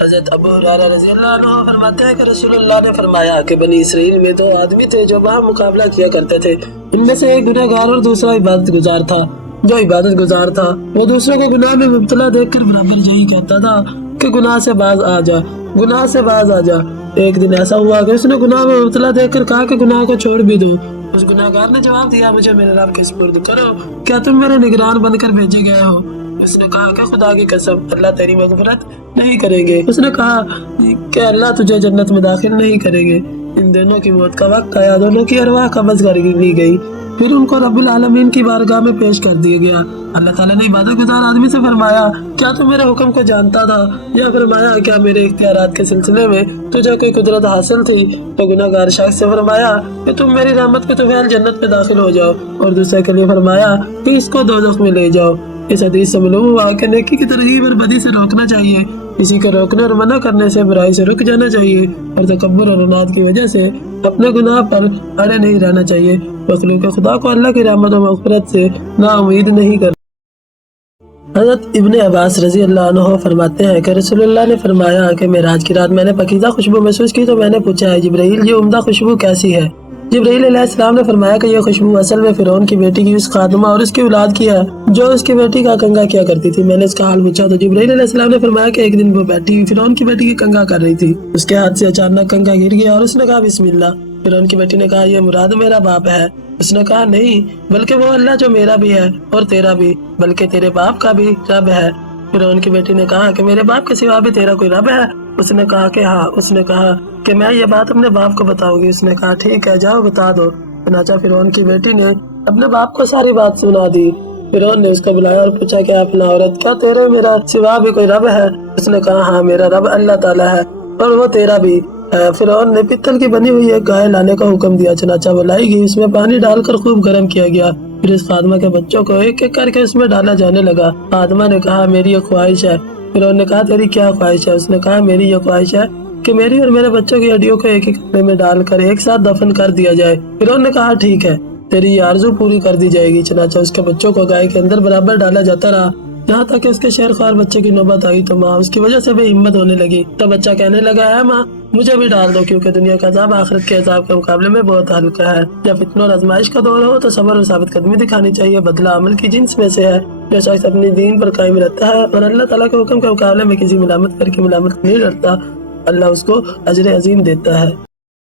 حضرت ابو ہریرہ رضی اللہ عنہ فرماتے ہیں کہ رسول اللہ نے فرمایا کہ بنی اسرائیل میں 2 آدمی تھے جو باہم مقابلہ کیا کرتے تھے۔ ان میں سے ایک گنہگار اور دوسرا عبادت گزار تھا۔ جو عبادت گزار تھا وہ دوسروں کو گناہ میں مبتلا دیکھ کر برابر یہی کہتا تھا کہ گناہ سے باز آ جا، گناہ سے باز آ جا۔ ایک دن ایسا ہوا کہ اس نے گناہ میں مبتلا دیکھ کر کہا کہ گناہ کو چھوڑ بھی دو۔ اس گنہگار نے جواب دیا، مجھے میرے رب کے سپرد کرو، کیا تم میرے نگران بن کر بھیجے گئے ہو؟ اس نے کہا کہ خدا کی قسم اللہ تیری مغفرت نہیں کریں گے۔ اس نے کہا کہ اللہ تجھے جنت میں داخل نہیں کریں گے۔ ان دونوں کی موت کا وقت آیا، دونوں کی ارواح قبض کر لی گئی، پھر ان کو رب العالمین کی بارگاہ میں پیش کر دیا گیا۔ اللہ تعالیٰ نے عبادت گزار آدمی سے فرمایا، کیا تم میرے حکم کو جانتا تھا؟ یا فرمایا، کیا میرے اختیارات کے سلسلے میں تجھے کوئی قدرت حاصل تھی؟ تو گنہگار شخص سے فرمایا کہ تم میری رحمت کے طفیل جنت میں داخل ہو جاؤ، اور دوسرے کے لیے فرمایا کہ اس کو دوزخ میں لے جاؤ۔ اس حدیث سے معلوم ہوا کہ نیکی کی ترغیب اور بدی سے روکنا چاہیے، کسی کو روکنے اور منع کرنے سے برائی سے رک جانا چاہیے، اور تکبر اور عناد کی وجہ سے اپنے گناہ پر اڑے نہیں رہنا چاہیے۔ مخلوق خدا کو اللہ کی رحمت و مغفرت سے نا امید نہیں کرنا۔ حضرت ابن عباس رضی اللہ عنہ فرماتے ہیں کہ رسول اللہ نے فرمایا کہ معراج کی رات میں نے پاکیزہ خوشبو محسوس کی تو میں نے پوچھا، ہے جبرائیل یہ عمدہ خوشبو کیسی ہے؟ جبرائیل علیہ السلام نے فرمایا کہ یہ خوشبو اصل میں فرعون کی بیٹی کی اس خادمہ اور اس کی اولاد کی ہے جو اس کی بیٹی کا کنگا کیا کرتی تھی۔ میں نے اس کا حال پوچھا تو جبرائیل علیہ السلام نے فرمایا کہ ایک دن وہ بیٹی فرعون کی بیٹی کی کنگا کر رہی تھی، اس کے ہاتھ سے اچانک کنگا گر گیا اور اس نے کہا بسم اللہ۔ فرعون کی بیٹی نے کہا یہ مراد میرا باپ ہے۔ اس نے کہا نہیں، بلکہ وہ اللہ جو میرا بھی ہے اور تیرا بھی، بلکہ تیرے باپ کا بھی رب ہے۔ فرعون کی بیٹی نے کہا کہ میرے باپ کے سوا بھی تیرا کوئی رب ہے؟ اس نے کہا کہ ہاں۔ اس نے کہا کہ میں یہ بات اپنے باپ کو بتاؤں گی۔ اس نے کہا ٹھیک ہے، جاؤ بتا دو۔ چنانچہ فرعون کی بیٹی نے اپنے باپ کو ساری بات سنا دی۔ فرعون نے اس کو بلایا اور پوچھا کہ اپنا عورت، کیا تیرے میرا سوا بھی کوئی رب ہے؟ اس نے کہا ہاں، میرا رب اللہ تعالیٰ ہے اور وہ تیرا بھی ہے۔ فرعون نے پتل کی بنی ہوئی ایک گائے لانے کا حکم دیا، چنانچہ وہ لائی گئی، اس میں پانی ڈال کر خوب گرم کیا گیا، پھر اس خادمہ کے بچوں کو ایک ایک کر کے اس میں ڈالا جانے لگا۔ خادمہ نے کہا میری یہ خواہش ہے۔ فرعون نے کہا تیری کیا خواہش ہے؟ اس نے کہا میری یہ خواہش ہے کہ میری اور میرے بچوں کی ہڈیوں کو ایک ایک کپڑے میں ڈال کر ایک ساتھ دفن کر دیا جائے۔ فرعون نے کہا ٹھیک ہے، تیری یہ آرزو پوری کر دی جائے گی۔ چنانچہ اس کے بچوں کو گائے کے اندر برابر ڈالا جاتا رہا، یہاں تک کہ اس کے شیر خوار بچے کی نوبت آئی تو ماں اس کی وجہ سے بے ہمت ہونے لگی۔ تو بچہ کہنے لگا اے ماں، مجھے بھی ڈال دو، کیونکہ دنیا کا عذاب آخرت کے عذاب کے مقابلے میں بہت ہلکا ہے۔ جب فتنہ اور آزمائش کا دور ہو تو صبر اور ثابت قدمی دکھانی چاہیے، بدلہ عمل کی جنس میں سے ہے۔ جو شخص اپنی دین پر قائم رہتا ہے اور اللہ تعالیٰ کے حکم کے مقابلے میں کسی ملامت پر کی ملامت نہیں ڈرتا، اللہ اس کو اجر عظیم دیتا ہے۔